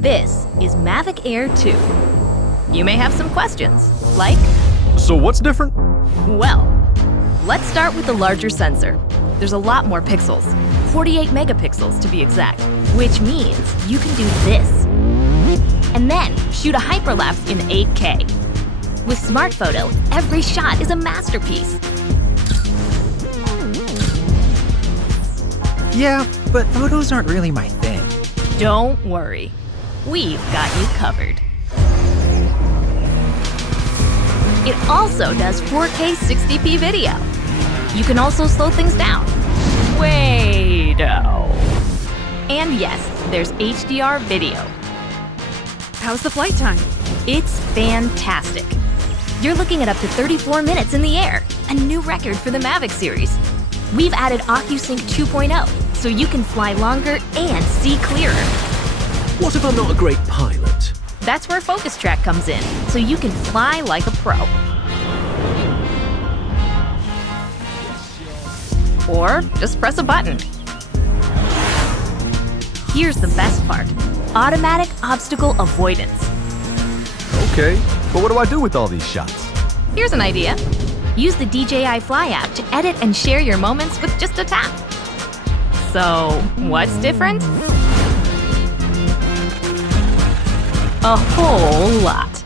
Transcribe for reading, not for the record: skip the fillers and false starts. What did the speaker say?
This is Mavic Air 2. You may have some questions, like, So what's different? well, let's start with the larger sensor. There's a lot more pixels, 48 megapixels to be exact, which means you can do this. And then shoot a hyperlapse in 8K. With Smart Photo, every shot is a masterpiece. Yeah, but photos aren't really my thing. Don't worry, we've got you covered. It also does 4K 60p video. You can also slow things down. Way-do. And yes, there's HDR video. How's the flight time? It's fantastic. You're looking at up to 34 minutes in the air, a new record for the Mavic series. We've added OcuSync 2.0, so you can fly longer and see clearer. What if I'm not a great pilot? That's where Focus Track comes in, so you can fly like a pro. Or just press a button. Here's the best part: automatic obstacle avoidance. Okay, but what do I do with all these shots? Here's an idea. Use the DJI Fly app to edit and share your moments with just a tap. So, what's different? A whole lot.